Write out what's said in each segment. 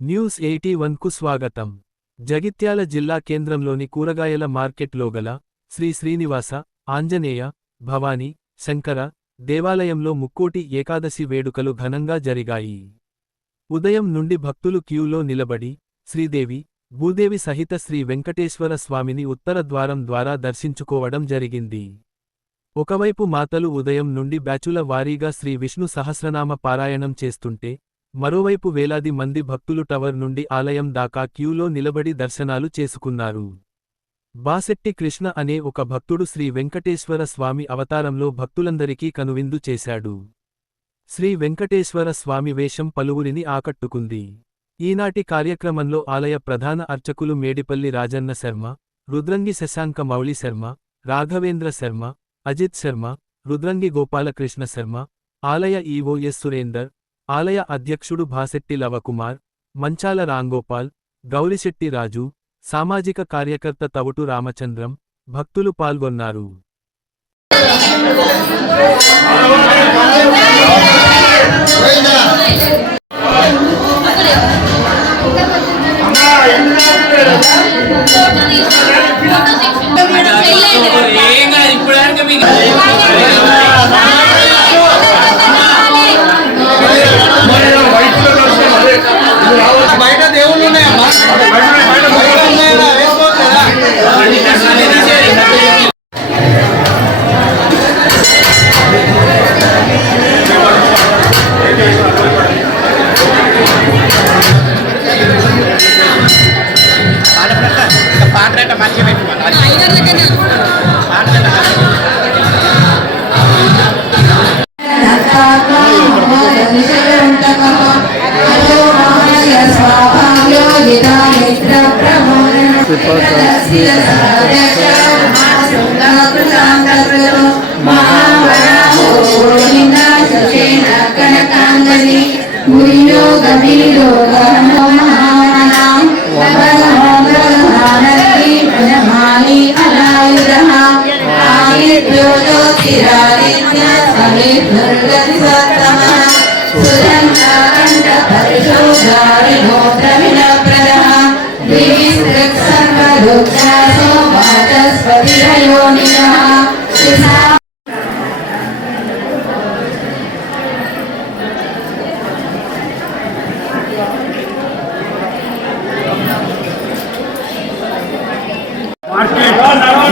News 81కు స్వాగతం. జగిత్యాల జిల్లా కేంద్రంలోని కూరగాయల మార్కెట్లో గల శ్రీ శ్రీనివాస, ఆంజనేయ, భవానీ, శంకర దేవాలయంలో ముక్కోటి ఏకాదశి వేడుకలు ఘనంగా జరిగాయి. ఉదయం నుండి భక్తులు క్యూలో నిలబడి శ్రీదేవి, భూదేవి సహిత శ్రీ వెంకటేశ్వర స్వామిని ఉత్తర ద్వారం ద్వారా దర్శించుకోవడం జరిగింది. ఒకవైపు మాతలు ఉదయం నుండి బ్యాచుల వారీగా శ్రీ విష్ణు సహస్రనామ పారాయణం చేస్తుంటే, మరోవైపు వేలాది మంది భక్తులు టవర్ నుండి ఆలయం దాకా క్యూలో నిలబడి దర్శనాలు చేసుకున్నారు. బాసెట్టి కృష్ణ అనే ఒక భక్తుడు శ్రీ వెంకటేశ్వర స్వామి అవతారంలో భక్తులందరికీ కనువిందు చేశాడు. శ్రీ వెంకటేశ్వర స్వామి వేషం పలువురిని ఆకట్టుకుంది. ఈనాటి కార్యక్రమంలో ఆలయ ప్రధాన అర్చకులు మేడిపల్లి రాజన్న శర్మ, రుద్రంగి శశాంక మౌళి శర్మ, రాఘవేంద్ర శర్మ, అజిత్ శర్మ, రుద్రంగి గోపాలకృష్ణ శర్మ, ఆలయ ఈవో ఎస్ సురేందర్, ఆలయ అధ్యక్షుడు భాసెట్టి లవకుమార్, మంచాల రాంగోపాల్, గౌరిశెట్టి రాజు, సామాజిక కార్యకర్త తవుటు రామచంద్రం, భక్తులు పాల్గొన్నారు. బయట దేవుళ్ళు ఉన్నాయమ్మా, పాట మంచిగా పెట్టుకోవాలి.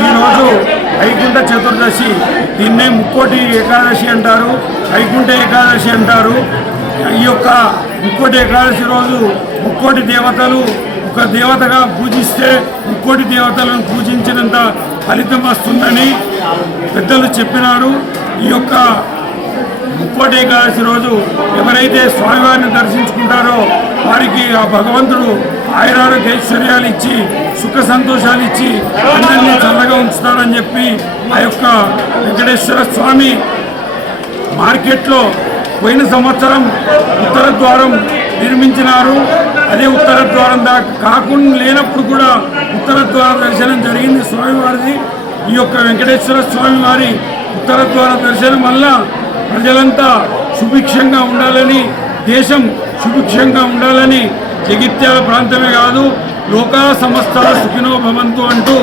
ఈరోజు వైకుంఠ చతుర్దశి, దీన్నే ముక్కోటి ఏకాదశి అంటారు, వైకుంఠ ఏకాదశి అంటారు. ఈ యొక్క ముక్కోటి ఏకాదశి రోజు ముక్కోటి దేవతలు ఒక దేవతగా పూజిస్తే ముక్కోటి దేవతలను పూజించినంత ఫలితం వస్తుందని పెద్దలు చెప్పినారు. ఈ యొక్క ముక్కోటి ఏకాదశి రోజు ఎవరైతే స్వామివారిని దర్శించుకుంటారో వారికి ఆ భగవంతుడు ఆయురారోగ్యైశ్వర్యాలు ఇచ్చి సుఖ సంతోషాలు ఇచ్చి అందరినీ చల్లగా ఉంచుతాడని చెప్పి ఆ యొక్క వెంకటేశ్వర స్వామి మార్కెట్లో పోయిన సంవత్సరం ఉత్తర ద్వారం నిర్మించినారు. అదే ఉత్తర ద్వారం దాకా కాకుండా లేనప్పుడు కూడా ఉత్తర ద్వార దర్శనం జరిగింది స్వామివారిది. ఈ యొక్క వెంకటేశ్వర స్వామి వారి ఉత్తర ద్వార దర్శనం వల్ల ప్రజలంతా సుభిక్షంగా ఉండాలని, దేశం సుభిక్షంగా ఉండాలని, జగిత్యాల ప్రాంతమే కాదు లోకా సమస్త సుఖినో భవంతు అంటూ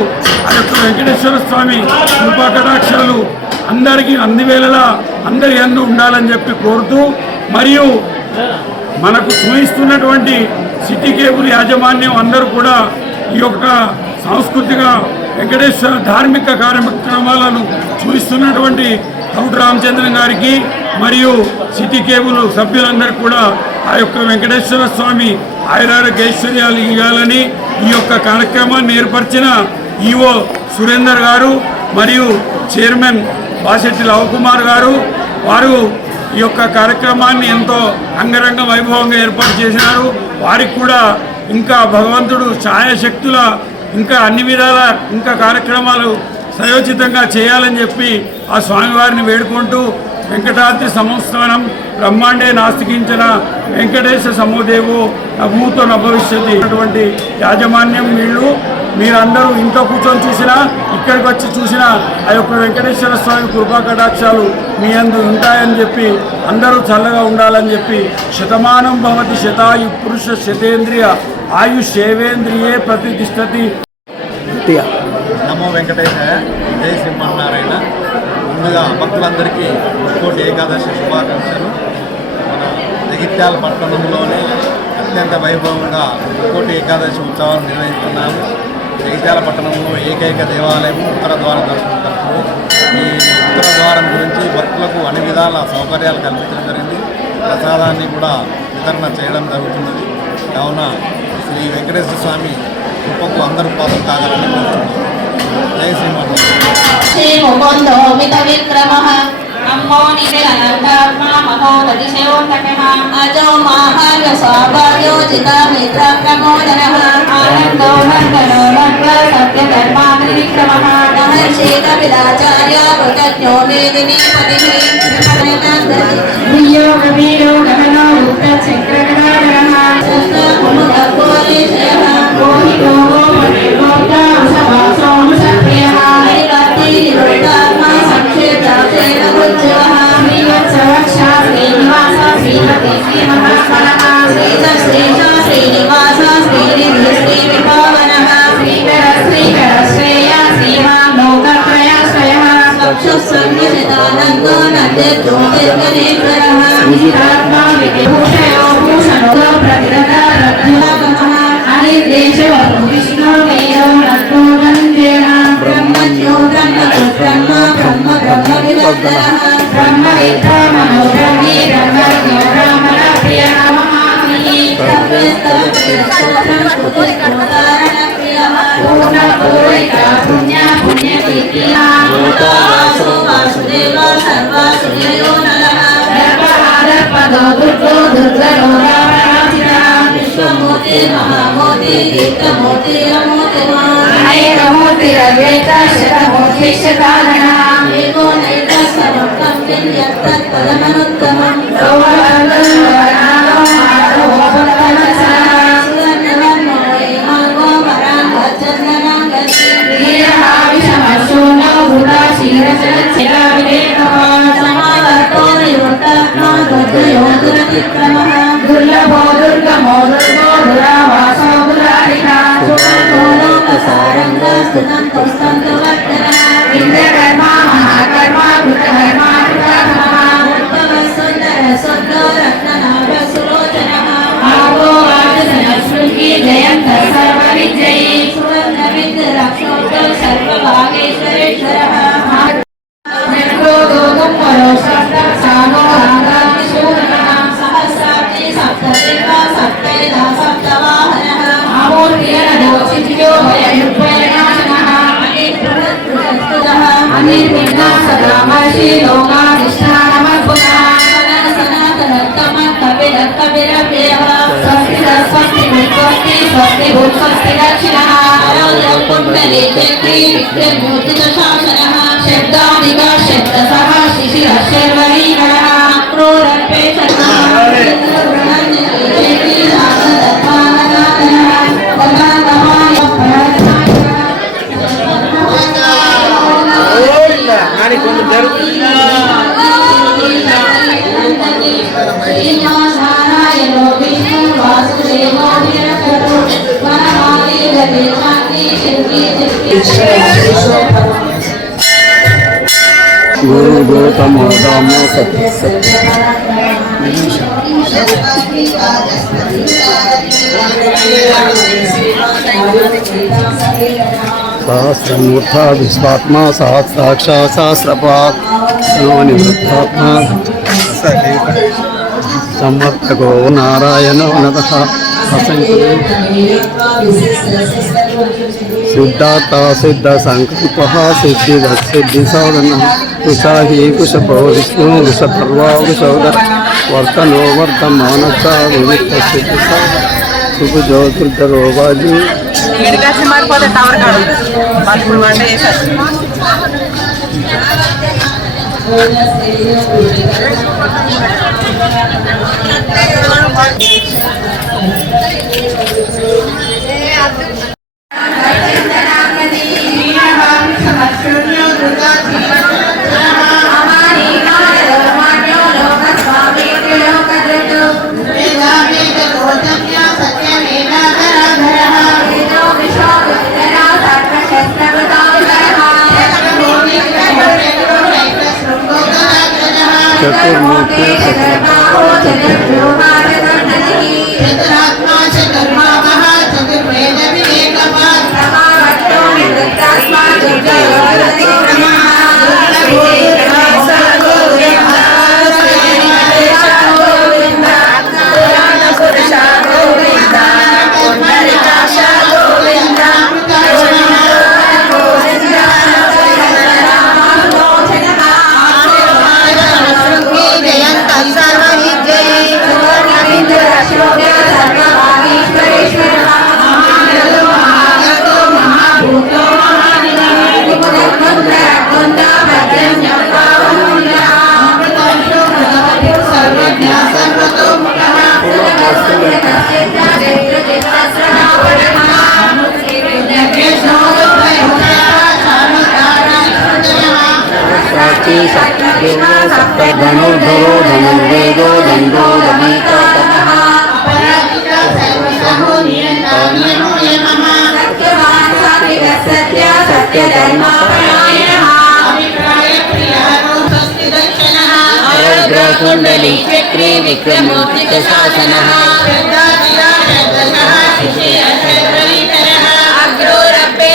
ఆ యొక్క వెంకటేశ్వర స్వామి కృపాకటాక్షాలు అందరికీ అన్ని వేళలా అందరి యందు ఉండాలని చెప్పి కోరుతూ, మరియు మనకు చూపిస్తున్నటువంటి సిటీ కేబుల్ యాజమాన్యం అందరూ కూడా ఈ యొక్క సాంస్కృతిక వెంకటేశ్వర ధార్మిక కార్యక్రమాలను చూపిస్తున్నటువంటి తవుటు రామచంద్రన్ గారికి మరియు సిటీ కేబుల్ సభ్యులందరికీ కూడా ఆ యొక్క వెంకటేశ్వర స్వామి ఆయురారోగ్యైశ్వర్యాలు ఇవ్వాలని ఈ యొక్క కార్యక్రమాన్ని ఏర్పరిచిన ఈవో సురేందర్ గారు మరియు చైర్మన్ బాసెట్టి లవకుమార్ గారు, వారు ఈ యొక్క కార్యక్రమాన్ని ఎంతో అంగరంగ వైభవంగా ఏర్పాటు చేసినారు. వారికి కూడా ఇంకా భగవంతుడు ఛాయాశక్తుల ఇంకా అన్ని విధాల ఇంకా కార్యక్రమాలు సయోచితంగా చేయాలని చెప్పి ఆ స్వామివారిని వేడుకుంటూ, వెంకటాద్రి సంస్థానం బ్రహ్మాండే నాస్తికించిన వెంకటేశ సమోదేవో నభూతో నభవిష్యతి అటువంటి యాజమాన్యం వీళ్ళు మీరందరూ ఇంట్లో కూర్చొని చూసినా ఇక్కడికి వచ్చి చూసినా ఆ యొక్క వెంకటేశ్వర స్వామి కృపా కటాక్షాలు మీ అందు ఉంటాయని చెప్పి అందరూ చల్లగా ఉండాలని చెప్పి శతమానం భవతి శతాయు పురుష శతేంద్రియ ఆయుషేవేంద్రియే ప్రతిష్టతి. నమో వెంకటేశాయ, జై శ్రీమన్నారాయణ. ముందుగా భక్తులందరికీ ముక్కోటి ఏకాదశి శుభాకాంక్షలు. మన జగిత్యాల పట్టణంలోనే అత్యంత వైభవంగా ముక్కోటి ఏకాదశి ఉత్సవాలు నిర్వహిస్తున్నాము. జగిత్యాల పట్టణంలో ఏకైక దేవాలయం ఉత్తర ద్వార దర్శనం కలుపుతుంది. ఈ ఉత్తర ద్వారం గురించి భక్తులకు అన్ని విధాల సౌకర్యాలు కల్పించడం జరిగింది. ప్రసాదాన్ని కూడా వితరణ చేయడం జరుగుతున్నది. కావున శ్రీ వెంకటేశ్వర స్వామి కృపకు అందరూ పాత్ర కాగాలని కోరుతున్నాం. జై శ్రీమన్నారాయణ. అమ్మో నిధిరనందాత్మా మహోదతిశయోత్తమః అజో మాహార్య స్వాభావ్యోజిత మిత్ర ప్రమోదనః ఆనందో నందనో నంద సత్యధర్మాగ్ని విక్రమః మహర్షి కపిలాచార్య కృతజ్ఞో మేదిని పతిః ధియో కవీరో గహనో ఉక్త చక్రగదాధరః సస్త కుముదకోలేశయః గోహితో గోపతిర్గోప్త సవాసో సత్యః హరిభక్తి నిరుద్ధాత్మ సంక్షేప్తాచేన ఉజ్జవః శ్రీవత్సవక్షా శ్రీనివాస శ్రీమతి శ్రీమహాత్మనః శ్రీశ్రీశ శ్రీనివాస శ్రీనిధి శ్రీవిభావనః శ్రీకర శ్రీకర శ్రేయ శ్రీమాన్ లోకత్రయాశ్రయః చక్షుస్సంగసితానందో నద్యజ్యోతిర్గణేశ్వరः సంగీతాత్మా విభూషయో భూషణో ప్రతిరథ రత్నగమః అనిర్దేశవతు విష్ణు వేదో రత్నో గంధేన బ్రహ్మజ్ఞో బ్రహ్మ బ్రహ్మ బ్రహ్మ వివర్ధనః బ్రహ్మ విద్యా మనోబ్రహ్మే బ్రహ్మజ్ఞో బ్రాహ్మణ ప్రియః మహామహీ సర్వస్తోత్రం స్తుతిస్తోతారణ ప్రియః పూర్ణ పూరిత పుణ్య పుణ్యతిథిః భూతావాసో వాసుదేవ సర్వాసురయో నరః దర్పహారపదో దుర్గో దుర్గరో రావణాచితః విశ్వమూర్తి మహామూర్తి దీప్తమూర్తి అమూర్తి రవ్యేత శతమూర్తి శతానః ఏకో నైక సమర్థం యత్తత్పదమనుత్తమం దుర్లభో దుర్గమో దుర్గో దురావాసో దురారికా సారంగ స్తుతం తుస్తంతు వర్ధనః ఇంద్రకర్మ మహాకర్మ కృతకర్మ కృతకర్మ ఉత్తమ సుందర సుందో రత్ననాభ సులోచనః ఆగో ఆదన శృంగి జయంత సర్వ విజయీ సువర్ణ విద్య రక్షోత్త సర్వభాగేశ్వరేశ్వరః నిర్గోదో గుమ్మరో శబ్ద సానో రాగామి శూరః సహస్రాబ్ది సప్తదేవ సప్తైద సప్తవాహనః ఆమూర్తియనదో చిత్యో భయయుక్తయనాశనః అనిర్విఘ్న సదా మహర్షి లోకాధిష్టానమద్భుతః సనాతనోత్తమ కపిల కపిల ప్రియః స్వస్తి స్వస్తి స్వస్తి స్వస్తి స్వస్తి దక్షిణః ఆరోగ్యం కుండలి చక్రీ విక్రమూర్తిత శాసనః శబ్దానిక శబ్దసః శిశిర శర్వరీకరః క్రోరపే गुरु गौतमो दामो सत्य सत्य सहस्रमूर्धा विश्वात्मा सहस्राक्षा सहस्रपात् निवृत्तात्मा समर्थको नारायणो नतः सिद्धार्था सिद्ध संकल्पः सिद्धि साधनः कुशाही कुशभो विष्णु वृषपर्वा वृषोदर वर्तनो वर्तमानश्च विविक्त सिद्धि सुखजो दुर्धरो बाजू चतुर्मूर्ति चतुरात्मा चतुर्भावः चतुर्वेद विवेकवान् ब्रह्मवट्टो निवृत्तात्मा दुर्जयोरतिक्रमः धनुर्धरो धनुर्वेदो दंडो दमयिता कुंडली चक्रे विक्रमोत्थित शासनः अग्रोरपे